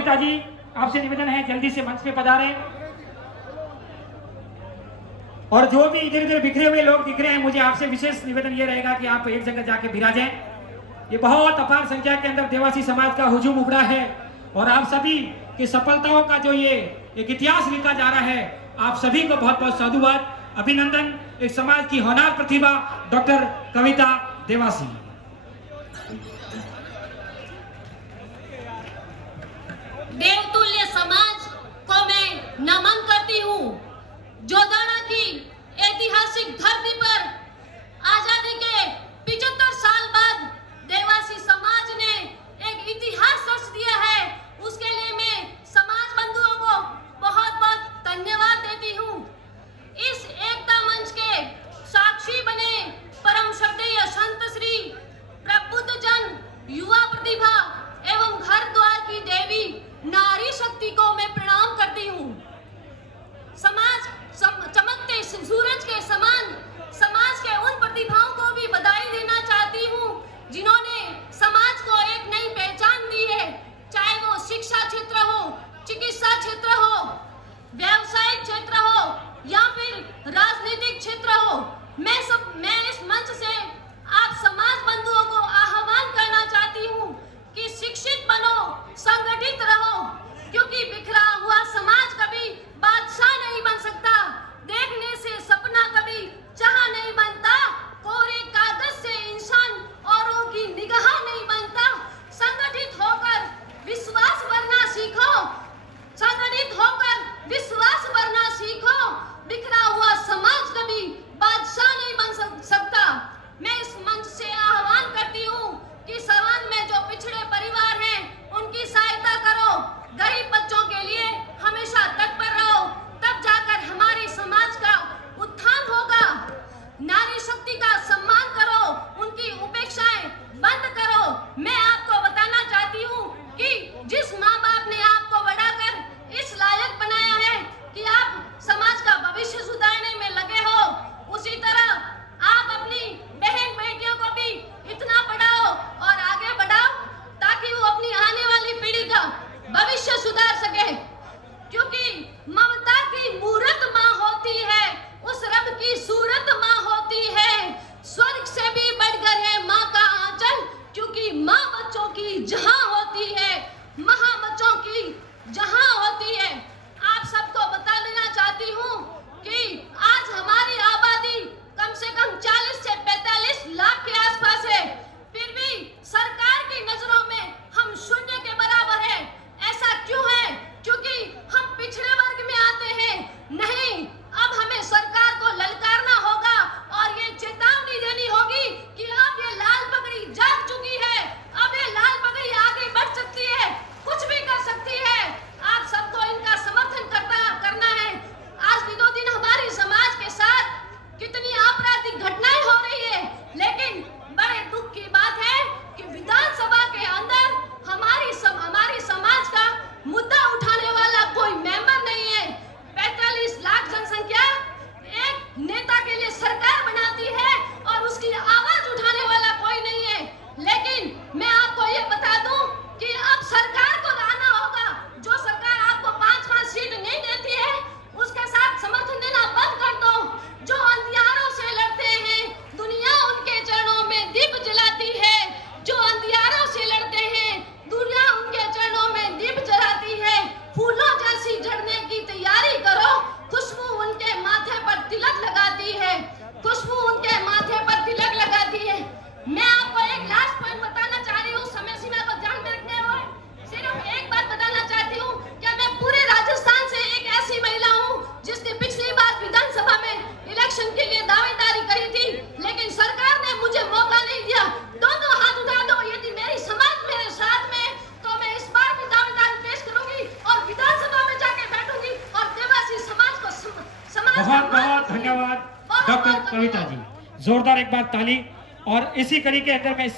कविता जी, आपसे निवेदन है जल्दी से मंच पे पधारें। और जो भी इधर उधर बिखरे हुए लोग दिख रहे हैं, मुझे आपसे विशेष निवेदन ये रहेगा कि आप एक जगह जाके विराजें। ये बहुत अपार संख्या के अंदर देवासी समाज का हुजूम उमड़ा है और आप सभी की सफलताओं का जो ये एक इतिहास लिखा जा रहा है, आप सभी को बहुत बहुत साधुवाद, अभिनंदन। एक समाज की होनहार प्रतिभा डॉक्टर कविता देवासी। देवतुल्य समाज को मैं नमन करती हूँ। जोदाना की ऐतिहासिक धरती पर आजादी के 75 साल बाद देवासी समाज ने एक इतिहास रच दिया है। उसके लिए मैं समाज बंधुओं को बहुत बहुत धन्यवाद देती हूँ। इस एकता मंच के साक्षी बने परम श्रद्धेय संत श्री प्रबुद्ध जन, युवा प्रतिभा एवं घर द्वार की देवी नारी शक्ति को मैं प्रणाम करती हूँ। समाज चमकते सूरज के समान समाज के उन प्रतिभाओं को भी बधाई देना चाहती हूँ जिन्होंने समाज को एक नई पहचान दी है। चाहे वो शिक्षा क्षेत्र हो, चिकित्सा क्षेत्र हो, व्यावसायिक क्षेत्र हो या फिर राजनीतिक क्षेत्र हो। मैं इस मंच से आप समाज बंधुओं को आह्वान करना चाहती हूँ कि शिक्षित बनो, संगठित रहो, क्योंकि बिखरा हुआ समाज कभी बादशाह नहीं बन सकता। देखने से सपना कभी चाह नहीं बनता। कोरे कागज से इंसान औरों की निगाह नहीं बनता। संगठित होकर विश्वास करना सीखो, संगठित होकर विश्वास करना सीखो। बिखरा हुआ समाज कभी बादशाह नहीं बन सकता। मैं इस मंच से आह्वान करती हूँ कि समाज में जो पिछड़े परिवार हैं उनकी सहायता करो। गरीब बच्चों के लिए हमेशा तत्पर रहो, तब जाकर हमारे समाज का उत्थान होगा। नारी शक्ति का सम्मान करो, उनकी उपेक्षाएं बंद करो। मैं आपको बताना चाहती हूँ कि जिस माँ बाप ने आपको बढ़ाकर इस लायक बनाया है कि आप समाज का भविष्य सुधारने में लगे हो, उसी तरह आप अपनी बहन बेटियों को भी इतना पढ़ाओ और आगे बढ़ाओ ताकि वो अपनी आने वाली पीढ़ी का भविष्य सुधार सके। क्योंकि ममता की मूरत माँ होती है, उस रब की सूरत माँ होती है। स्वर्ग से भी बढ़कर है माँ का आंचल, क्योंकि माँ बच्चों की जहाँ होती है, माँ बच्चों की जहाँ होती है। आप सबको बता देना चाहती हूँ कि आज हमारी आबादी कम से कम 40 से 45 लाख के आसपास है, फिर भी सरकार की नजरों में हम शून्य के बराबर है। ऐसा क्यों है? क्योंकि हम पिछड़े वर्ग में आते हैं। नहीं, अब हमें सरकार को ललकारना होगा और ये चेतावनी देनी होगी कि अब ये लाल पगड़ी जाग चुकी है। अब ये लाल पगड़ी आगे बढ़ सकती है, कुछ भी कर सकती है। आप सबको इनका समर्थन करना है। आज दिनों दिन हमारी समाज के साथ कितनी आपराधिक घटनाएं हो रही है, लेकिन बड़े दुख की बात है कि विधानसभा के अंदर हमारी समाज का मुद्दा उठाने वाला कोई मेंबर नहीं है। 45 लाख जनसंख्या एक नेता के लिए सरकार बनाती है और उसकी आवाज उठाने वाला कोई नहीं है। लेकिन मैं आपको ये बता दूं कि अब सरकार को लाना होगा। जो सरकार आपको 5-5 सीट नहीं देती है, उसके साथ समर्थन देना बंद कर दो। जो अंधियारों से लड़ते हैं, दुनिया उनके चरणों में दीप जलाती है। जो अंधियारों से लड़ते हैं, दुनिया उनके चरणों में दीप जलाती है। फूलों जैसी झड़ने की तैयारी करो, खुशबू उनके माथे पर तिलक लगाती है, खुशबू उनके माथे पर तिलक लगाती है। मैं आपको एक लास्ट पॉइंट बताना चाह रही हूँ, समय सीमा को ध्यान में रखते हुए सिर्फ एक बात बताना चाहती हूँ कि मैं पूरे राजस्थान से एक ऐसी महिला हूँ जिसने पिछली बार विधानसभा में इलेक्शन के लिए दावेदारी करी थी, लेकिन सरकार ने मुझे मौका नहीं दिया। दोनों हाथ उठा दो यदि मेरी समाज मेरे साथ में, तो मैं इस बार भी दावेदारी पेश करूंगी और विधानसभा में जाके बैठूंगी और देवासी समाज को बहुत बहुत धन्यवाद डॉक्टर कविता जी। जोरदार एक बार ताली। और इसी कड़ी के अंदर मैं